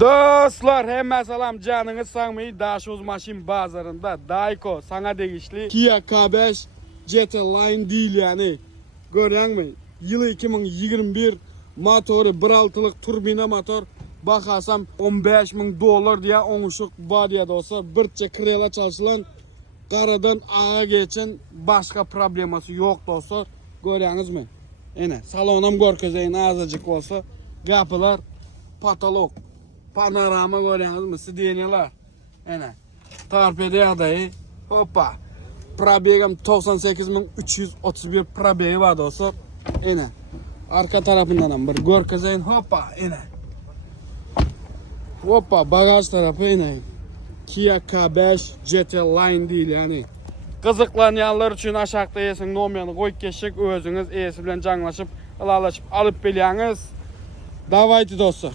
Dostlar, hemen salam, canınız sağmayı Daşoz Maşin bazarında Dayko sana degişli Kia K5 GT Line değil yani. Görüyor musun? Yılı 2021 motoru 1.6'lık turbina motor. Bakarsam $15.000 diye onuşuk badiye olsa birçe krela çalışılan karadan ağa geçen başka probleması yok dostlar. Görüyorsunuz mu? Yine salonum görkezeyin azıcık olsa kapılar patolog. Panorama görüyorsunuz mu? Sidyenyalar. Yine torpedi adayı. Hoppa. Probegim 98.331 probegi var dostlar. Yine arka tarafından bir görkezeyin. Hoppa. Yine. Hoppa. Bagaj tarafı yine. Kia K5 GT Line değil yani. Kızıklanyanlar için aşağıda yesin nomerini koyup geçecek, özünüz iyisi bilen canlaşıp, alıp beliyiniz. Davaydı dostlar.